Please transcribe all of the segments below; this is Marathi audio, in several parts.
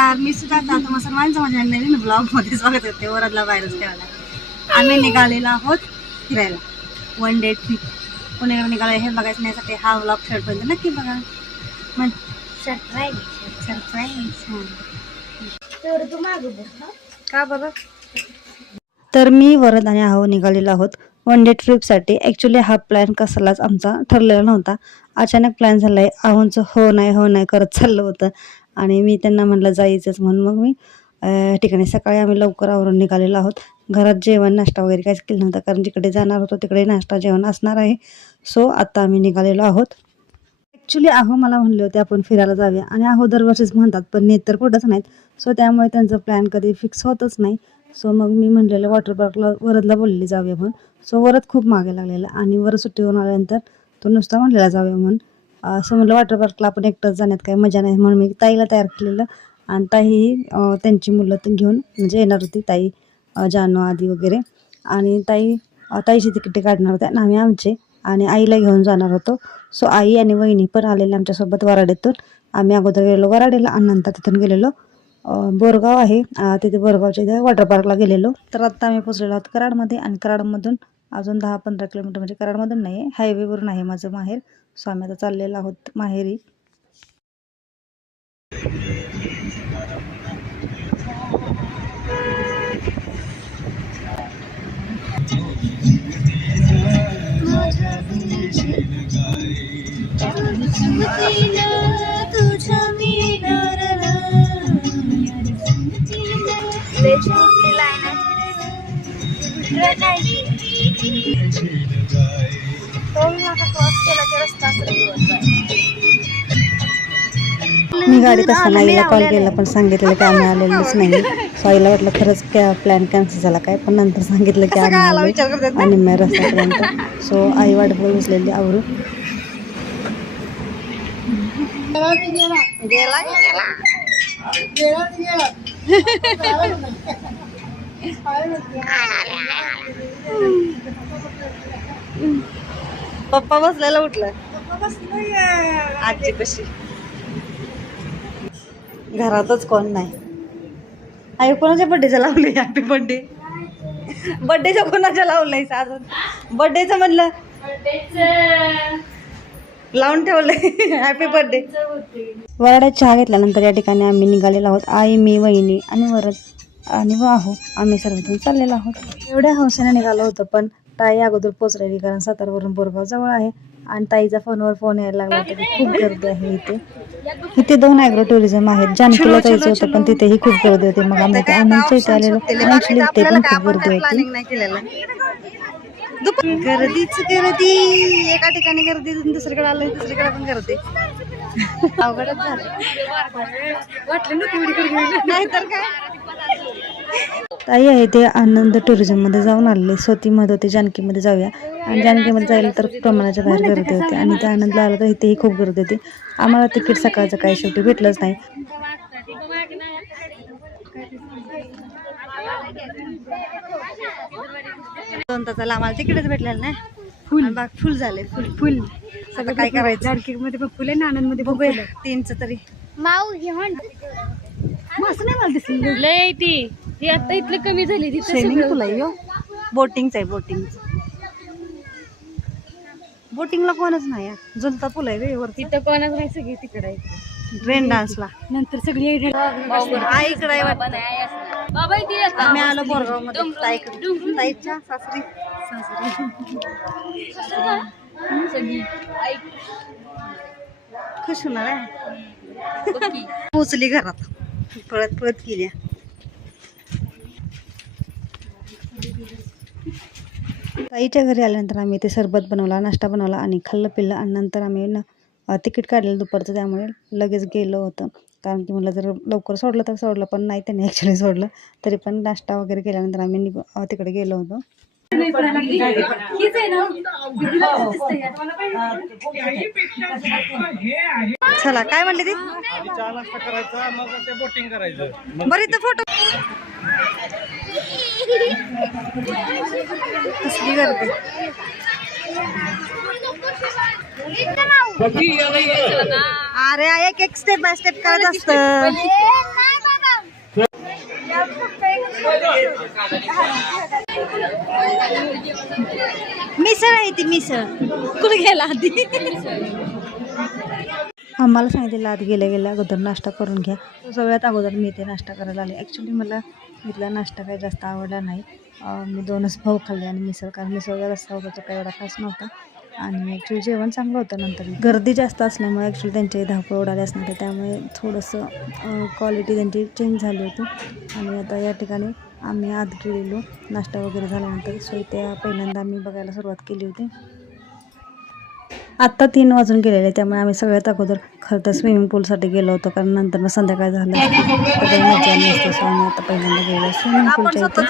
नमस्कार, मी सुजाता. तुम्हा सर्वांचं माझ्या नवीन ब्लॉगमध्ये स्वागत करते. वरदला व्हायरस ठेवायला आम्ही निघालेलो आहोत फिरायला. वन डे ट्रिप पुण्याकडे निघाले. हे बघायचं नाही हा ब्लॉग शेवटपर्यंत नक्की बघा. मग सरप्राईज का बघा. तर मी वरद आणि आहो निघालेलो आहोत वन डे ट्रिपसाठी. ॲक्च्युली हा प्लॅन कसलाच आमचा ठरलेला नव्हता. अचानक प्लॅन झाला आहे. आहोंचं हो नाही करत चाललं होतं आणि मी त्यांना म्हटलं जायचंच म्हणून मग मी ठिकाणी सकाळी आम्ही लवकर आवरून निघालेलो आहोत. घरात जेवण नाश्ता वगैरे काहीच केलं नव्हतं कारण जिकडे जाणार होतो तिकडे नाश्ता जेवण असणार आहे. सो आता आम्ही निघालेलो आहोत. ॲक्च्युली आहो मला म्हणले होते आपण फिरायला जाऊया आणि आहो दरवर्षीच म्हणतात पण नेत तर कुठंच नाहीत. सो त्यामुळे त्यांचं प्लॅन कधी फिक्स होतच नाही. सो मग मी म्हणलेलं वॉटर पार्कला वरदला बोललेली जाऊया म्हणून. सो वरद खूप मागे लागलेला आणि वरद सुट्टीवरून आल्यानंतर तो नुसता म्हणलेला जाऊया म्हणून. असं म्हटलं वॉटर पार्कला आपण एकटंच जाण्यात काही मजा नाही म्हणून मी ताईला तयार केलेलं आणि ताई त्यांची मुलं घेऊन म्हणजे येणार होती. ताई जानू आदी वगैरे आणि ताईची तिकीट काढणार होत्या आणि आम्ही आमचे आणि आईला घेऊन जाणार होतो. सो आई आणि वहिनी पण आलेले आमच्यासोबत वराडेतून. आम्ही अगोदर गेलेलो वराडेला आणि नंतर तिथून गेलेलो बोरगाव आहे तिथे बोरगावच्या इथे वॉटर पार्कला गेलेलो. तर आत्ता आम्ही पोचलेलो आहोत कराडमध्ये आणि कराडमधून अजून 10-15 किलोमीटर म्हणजे कराडमधून नाही आहे हायवेवरून आहे माझं माहेर. सो आम्ही आता चाललेलो आहोत माहेरी. मी गाडीत असताना आईला कॉल केला पण सांगितलं की आम्ही आलेलोच नाही. सो आईला वाटलं खरंच प्लॅन कॅन्सल झाला काय पण नंतर सांगितलं की आम्ही आलो आणि मी रस्त्यापर्यंत. सो आई वाट बघत बसलेली आवरून. पप्पा बसलेला उठलं आजी कशी घरातच कोण नाही. आई कोणाच्या बड्डेचं लावलंय हॅपी बड्डेचं कोणाच्या लावलंय अजून बड्डेचं म्हणलं लावून ठेवलंय हॅपी बर्थडे. वराड्यात चहा घेतल्यानंतर या ठिकाणी आम्ही निघालेलो आहोत. आई मी वहिनी आणि वरद आणि आहो आम्ही सर्वजण चाललेलो आहोत. एवढ्या हौसेने निघालो होतो पण ताई अगोदर पोचलेली कारण सातारवरून बोरगाव जवळ आहे आणि ताईचा फोनवर फोन यायला लागला होता. खूप गर्दी आहे इथे 2 ॲग्रो टुरिझम आहेत. जानकीला जायचं होतं पण तिथेही खूप गर्दी होती. मग आम्ही त्या आनंदच्या इथे आलेलो ॲक्च्युली ते पण खूप गर्दी होती. गर्दी एका ठिकाणी गर्दी दुसरीकडे आलं दुसरीकडे पण गर्दी. अवघडच झालं वाटलं ना तेवढी गर्दी नाही तर काय. ताई आहे ते आनंद टुरिझम मध्ये जाऊन आलेले. सो ती म्हणत होती जानकीमध्ये जाऊया आणि जानकीमध्ये जायला तर प्रमाणाच्या बाहेर गर्दी होती आणि त्या आनंदला आलं तर इथेही खूप गर्दी होती. आम्हाला तिकीट सकाळचं काही शेवटी भेटलंच नाही. 2 तासाला आम्हाला तिकीटच भेटलेलं नाही. फुल झाले फुल सगळं काय करायचं. जानकीमध्ये पण फुल आहे ना आनंदमध्ये बघूया 3चं तरी असं नाही मला दिसलं लय ती आता इथलं कमी झाली. स्विमिंग पूल आहे बोटिंगचं आहे बोटिंगला कोणच नाही. जुलता पूल आहे वरती तिथं कोणच नाही. सगळी तिकडे आहे ट्रेन डान्सला नंतर सगळी इकडे आहे वाटतं. आम्ही आलो बोरगाव मध्ये ताईच्या सासरी खुश होणार आहे. पोचली घरात पळत गेल्या. ताईच्या घरी आल्यानंतर आम्ही ते सरबत बनवला नाश्ता बनवला आणि खाल्लं पिल्लं आणि नंतर आम्ही तिकीट काढलेलं दुपारचं त्यामुळे लगेच गेलो होतं कारण की मला जर लवकर सोडलं तर सोडलं पण नाही त्यांनी ॲक्च्युली सोडलं तरी पण नाश्ता वगैरे केल्यानंतर आम्ही तिकडे गेलो होतो. चला काय म्हणले ती बरं इथं फोटो कसली गर्दी. अरे एक स्टेप बाय स्टेप करत असतं. मिसळ आहे ती मिसळ कुठे गेला आधी आम्हाला सांगितलेलं आत गेल्या अगोदर नाश्ता करून घ्या. सगळ्यात अगोदर मी इथे नाश्ता करायला आले. ॲक्च्युली मला इथला नाश्ता काही जास्त आवडला नाही. मी 2च भाऊ खाल्ले आणि मिसळ, कारण मिसळचा रस्ता होता तो काही एवढा खास नव्हता. आणि ॲक्च्युली जेवण चांगलं होतं. नंतर गर्दी जास्त असल्यामुळे ॲक्च्युली त्यांची धावपळ उडाली असणार आहे, त्यामुळे थोडंसं क्वालिटी त्यांची चेंज झाली होती. आणि आता या ठिकाणी आम्ही आत गेलेलो नाश्ता वगैरे झाल्यानंतर. सो इथे पहिल्यांदा आम्ही बघायला सुरुवात केली होती. आत्ता 3 वाजून गेलेले, त्यामुळे आम्ही सगळ्यात अगोदर खरं तर स्विमिंग पूलसाठी गेलो होतो, कारण नंतर संध्याकाळ झालं तर काही मजा नसते. सो आम्ही आता पहिल्यांदा गेलो स्विमिंग पूलच्या इथे.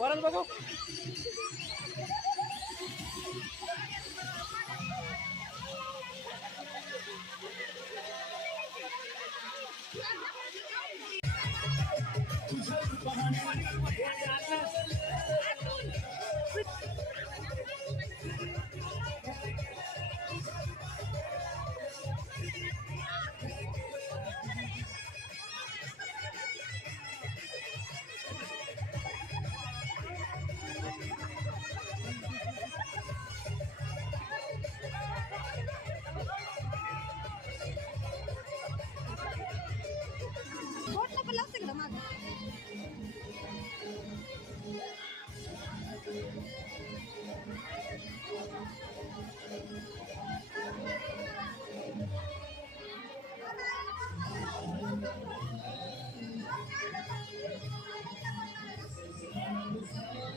वरच बघू.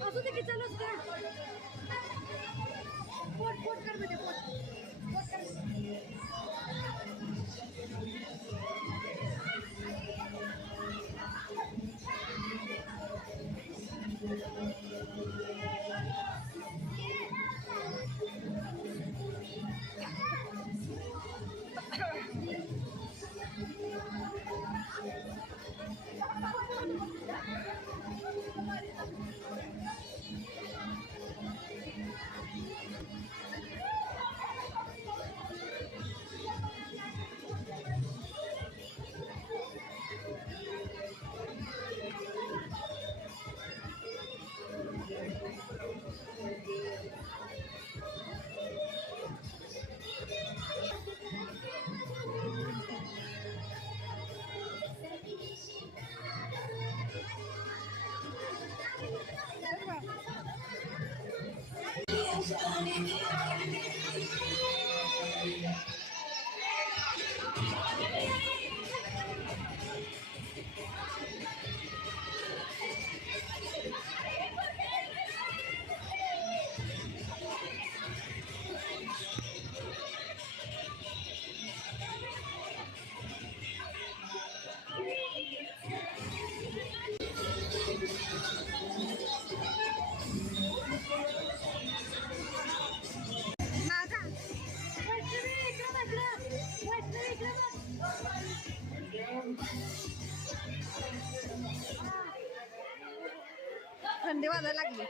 असू दे की चालूच कर. पोट पोट कर म्हणजे पोट थंडी वाजायला लागली.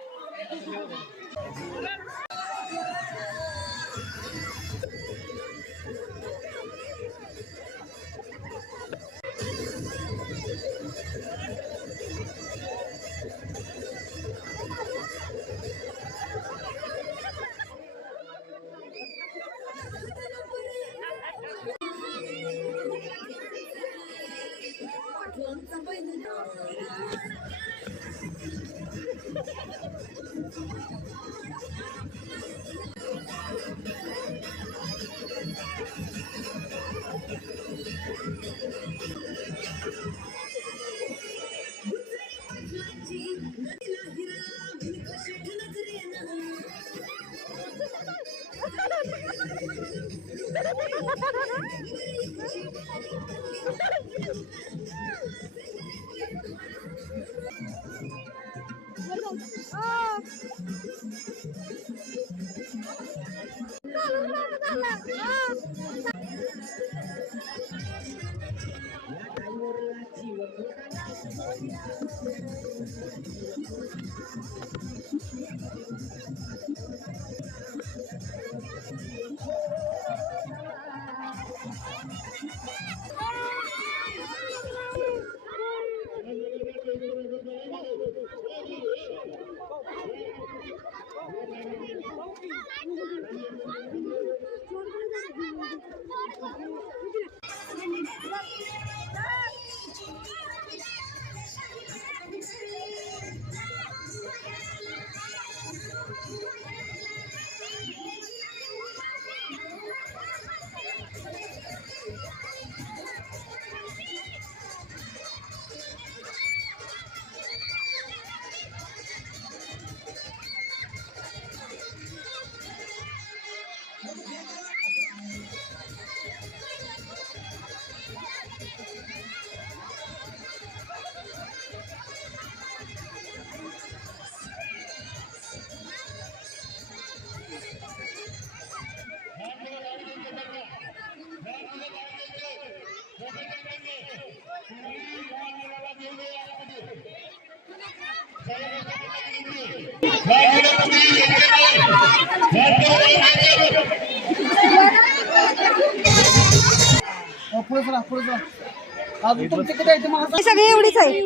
सगळे एवढीच आहे.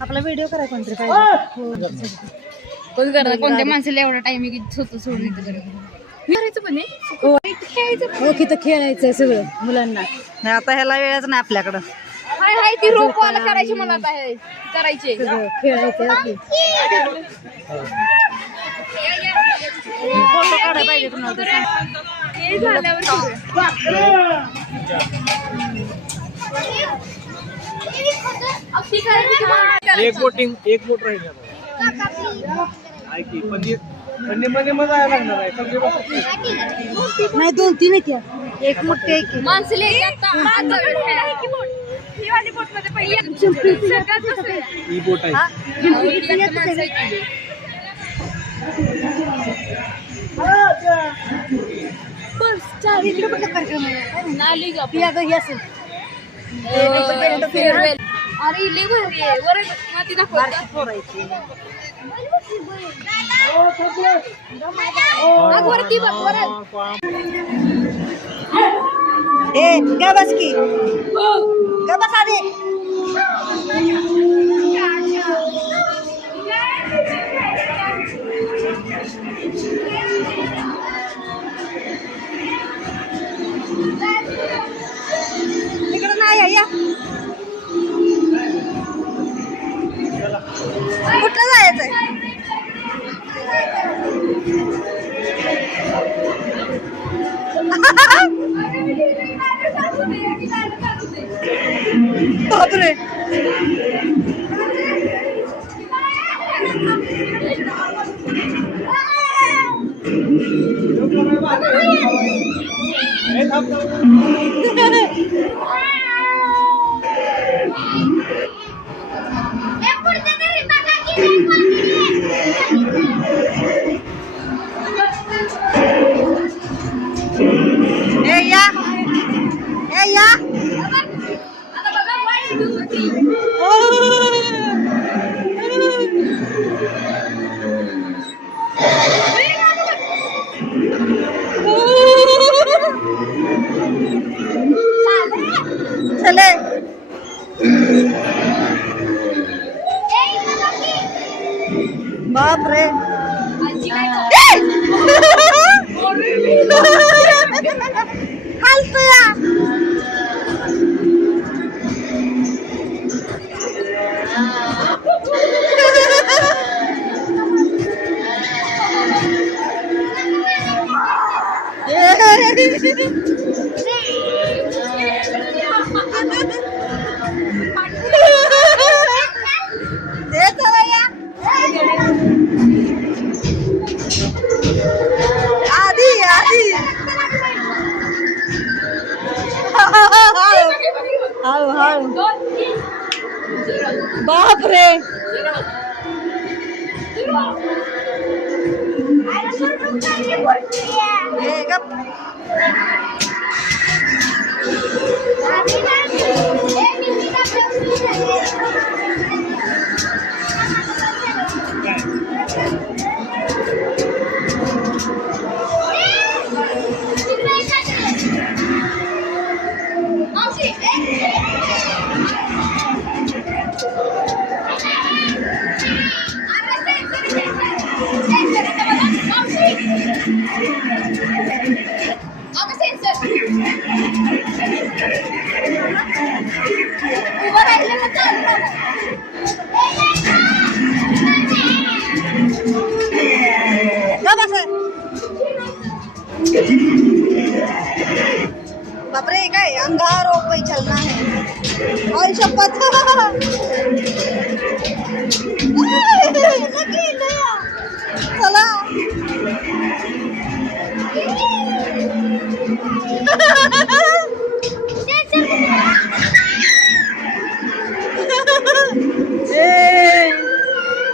आपला व्हिडिओ करायला कोणतरी पाहिजे. कोण करणार? कोणत्या माणसाला एवढा टाइम आहे की स्वतः सोडून इथं करायचं पण तर खेळायचंय सगळं मुलांना. नाही आता ह्याला वेळच नाही आपल्याकडं. हाय हाय ती रोपवाला करायची मला आता हे करायचे खेळायचं फोटो काढायला पाहिजे तुम्हाला. हे झाल्यावर एक बोट राहील नाही 2-3 आहेत या. एक मोठी आहे की माणसले ही बोट आहे. अरे लई भारी आहे. वर माती दाखव. वरती बघ वर. ए गा बस की गा बस आधी. इकडं नाही आहे या. कुठं जायचंय? बापरे. चले बाप रे. हालतोया. बाप रे. बापरे काय अंगार पे चलना है और शपथ चला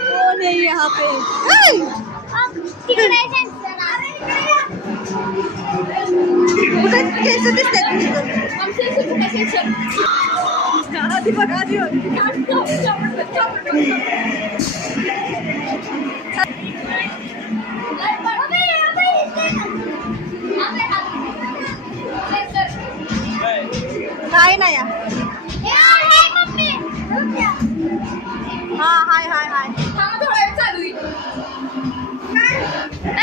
कौन है यहाँ पे? कैसे दिसतात आधी बघ आधी काय नाही हा हाय हाय हाय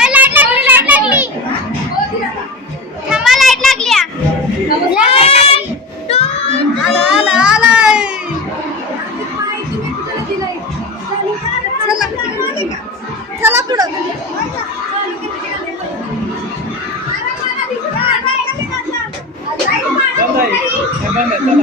लाईट लागली थांबा लाईट लागली आलं आलं आलंय चला पुढं बंद आहे हे बंद आहे चला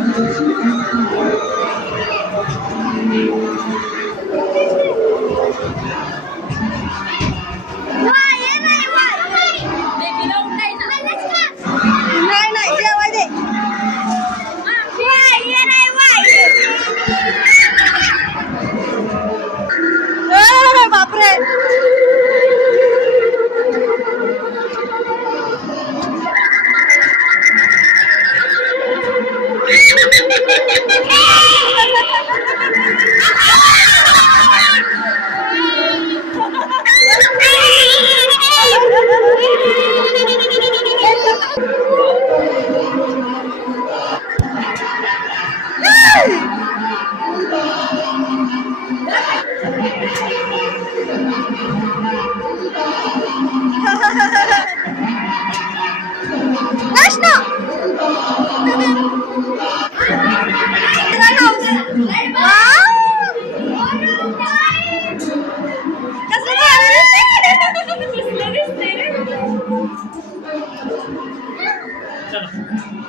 नाही नाही जेवाय दे बापरे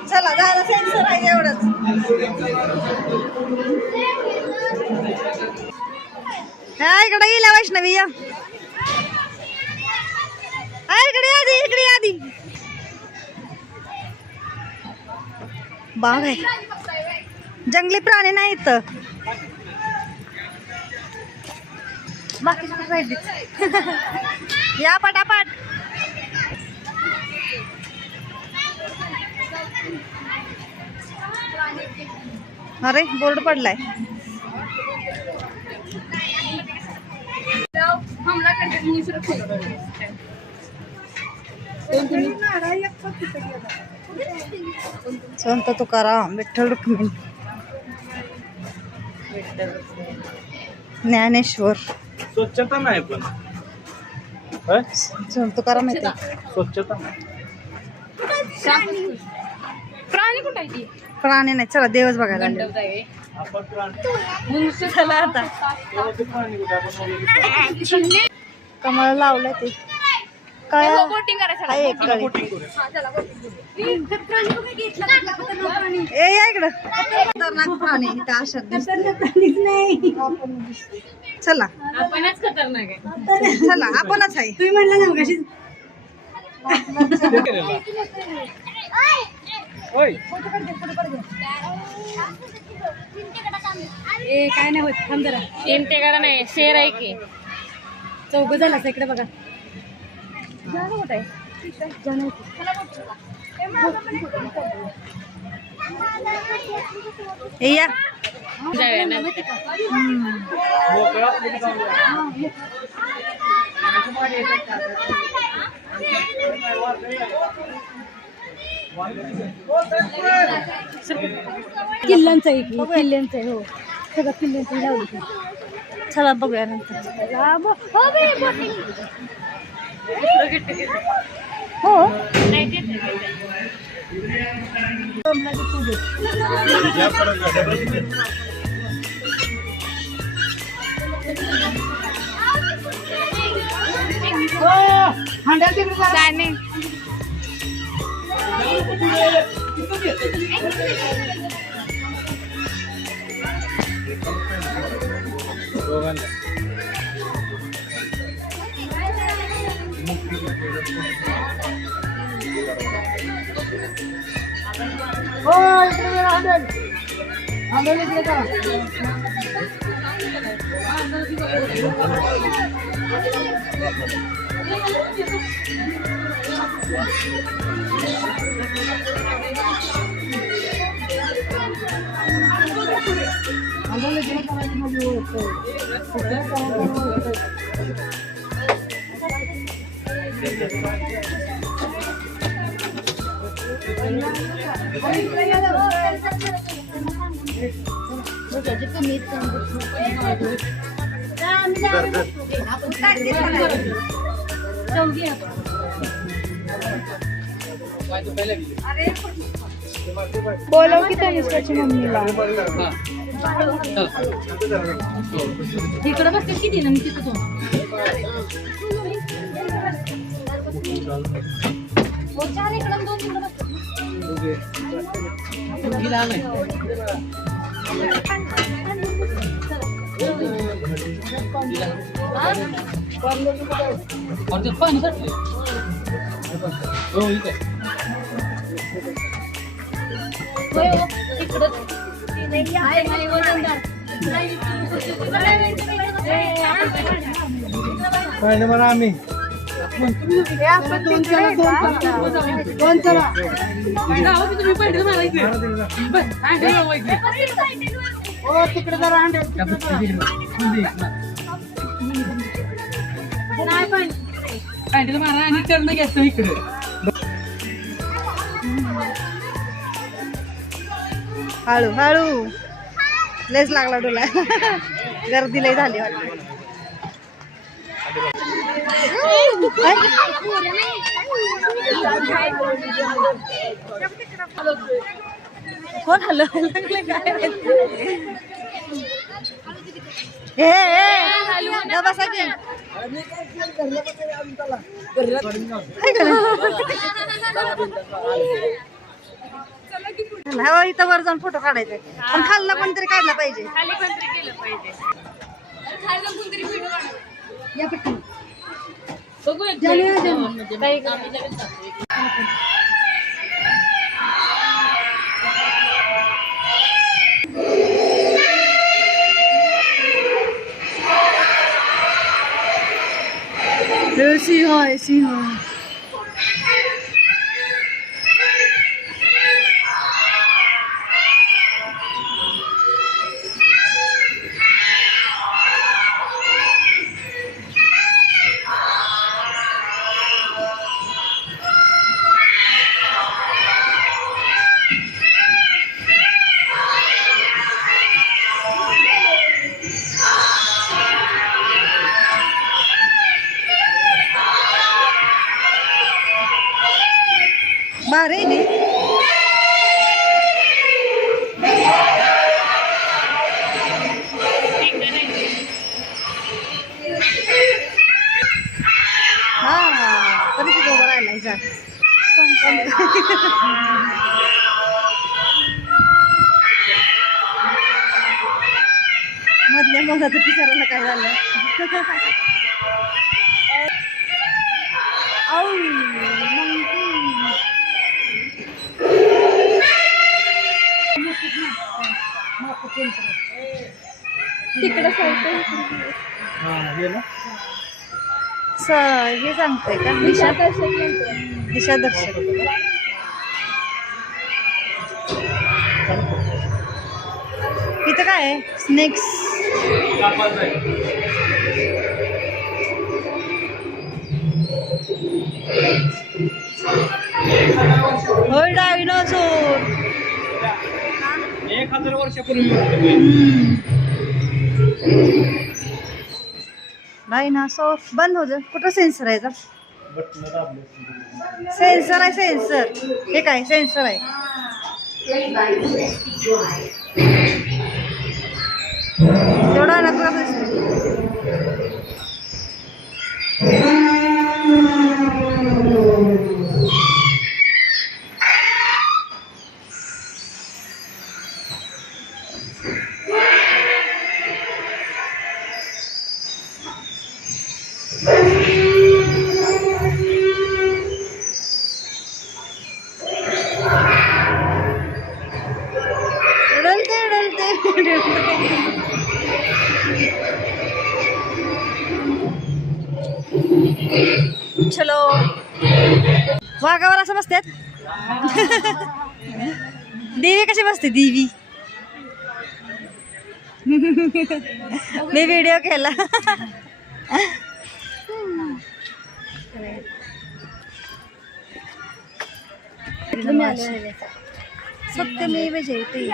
चला झालं सेन्सर आहे एवढंच इकडे गेल्या वैष्णवी या इकडे आधी इकडे आधी बाग आहे जंगली प्राणी नाही इथं बाकी या पटापट अरे बोर्ड पडलाय हमला कंटिन्यू संत तुकाराम विठ्ठल रुक्मिणी ज्ञानेश्वर स्वच्छता नाही पण होय? संत तुकाराम येते स्वच्छता नाही प्राणी कुठे आहे ती प्राणी नाही चला देवच बघायला आले. आपण प्राणी चला आता ते प्राणी कुठे आपण कमळ लावलंय ते काय बोटिंग करायचं आहे एक कळी. बोटिंग करूया ए या इकडं खतरनाक प्राणी इथं अशात दिसतोय. चला आपणच खतरनाक आहे चला आपणच आहे तुम्ही म्हणलं ना कशी ते केलेलं. होय ए काय नाही होत थांब जरा टेमटेकडे नाही शेर आहे की चौघ झाला इकडे बघा जाणं होत आहे ए या जाऊया ना मोकळा कुठे जाऊया? किल्ल्यांचं आहे किल्ल्यांचं आहे हो सगळं किल्ल्यांचं लावलं चला बघूया नंतर हो काय नाही बोलव की तनिष्काची मम्मीला. इकडे बसते किती ना मी तिथं तो चार इकडं 2 इकडं काय नाही म्हणा आम्ही तिकडे जरा मारा आणि टर्न घ्यायचं इकडे. हळू हळू लेस लागला डोला. गर्दी लई झाली वाटतं. कोण हल्लं हे बसा की इथं वर जाऊन फोटो काढायचा पण खाल्ला कोणतरी काढला पाहिजे. सिंह आहे सिंह. बारे ने हाँ परिस्थिती उभं राहिलाय जा. मधल्या मोजाचं पिसाराला काय झालं. तिकडे हे सांगते का दिशा दर्शक. इथं काय आहे स्नेक्स. होय डायनोसॉर 1000 वर्षापूर्वी. डायनासोर बंद हो जा. कुठं सेन्सर आहे का. सेन्सर आहे सेन्सर. हे काय सेन्सर आहे. एवढा नका चलो वाघावर असं बसतात. देवी कशी बसते देवी. मी व्हिडिओ केला. सत्यमेव जयते.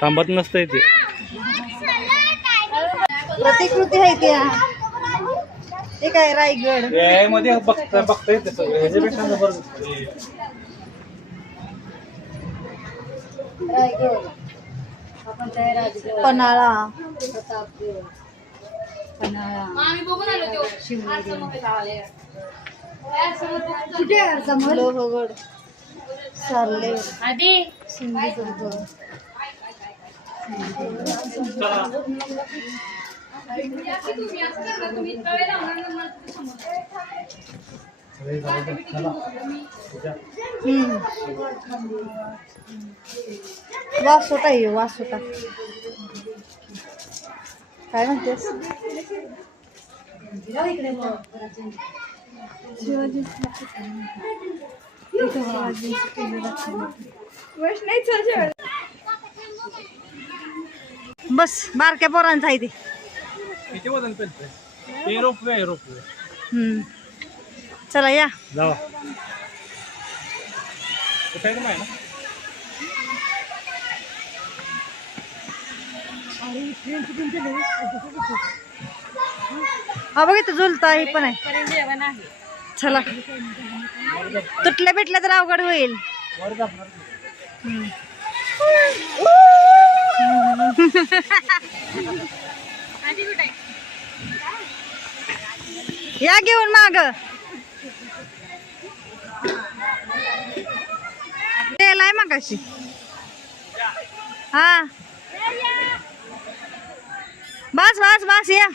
थांबत नसतंय ते. प्रतिकृती आहे त्या. ते काय रायगड. मध्ये बघता येते सगळं. ह्याच्यापेक्षा जबरदस्त. पन्हाळा. लोहगड. सार्ले. सिंधुदुर्ग. वासोटा आहे वासोटा. काय म्हणतेस? बस बारक्या पोरांचं आहे ते. किती वजन पेलतंय? ते रोपवे आहे रोपवे. चला या. जावा. कुठे आहे ना? हा बघ इथं झुलता हे पण आहे. चला तुटल्या भेटल्या तर अवघड होईल. या घेऊन माग. तेलाय मागाशी. हा बस बस बस या.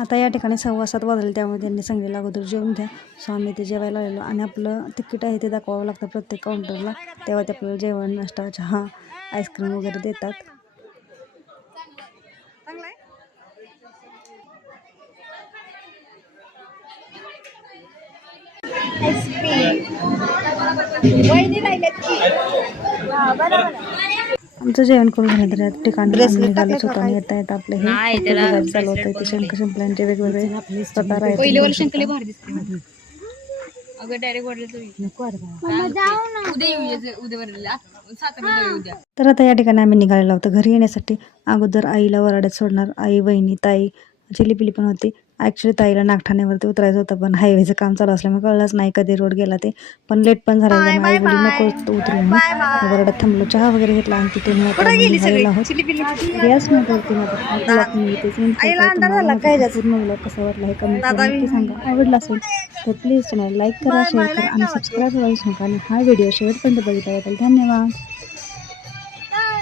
आता या ठिकाणी 6:15 वाजले, त्यामुळे त्यांनी सांगितलं अगोदर जेवून घ्या. सो आम्ही ते जेवायला आलेलो आणि आपलं तिकीट आहे ते दाखवावं लागतं प्रत्येक काउंटरला. तेव्हा ते आपल्याला जेवण, नाश्ता, चहा, आईस्क्रीम वगैरे देतात. आमचं जेवण करून झालं तर या ठिकाणी निघालच होतं आणि येता येता आपलं हे चालू होतं. ते शंख शिंपल्यांचे वेगवेगळे प्रकार आहेत. तर आता या ठिकाणी आम्ही निघालेलो होतो घरी येण्यासाठी. अगोदर आईला वराड्यात सोडणार. आई, वहिनी, ताई, चिलीपिली पण होती. ॲक्च्युली ताईला नागठाण्यावरती उतरायचं होतं, पण हायवेचं काम चालू असल्यामुळे कळलंच नाही कधी रोड गेला ते. पण लेट पण झाला. आई बोलली नको उतरू म्हणून. वराड्यात थांबलो, चहा वगैरे घेतला आणि तिथून निघालेलो आहोत. गॅस नव्हती पूर्ण. कसं वाटलं हे कमेंट करून नक्की सांगा. आवडला असेल तर प्लीज चॅनल लाईक करा, शेअर करा आणि सबस्क्राईब करायला नका. आणि हा व्हिडिओ शेवटपर्यंत बघितल्याबद्दल धन्यवाद.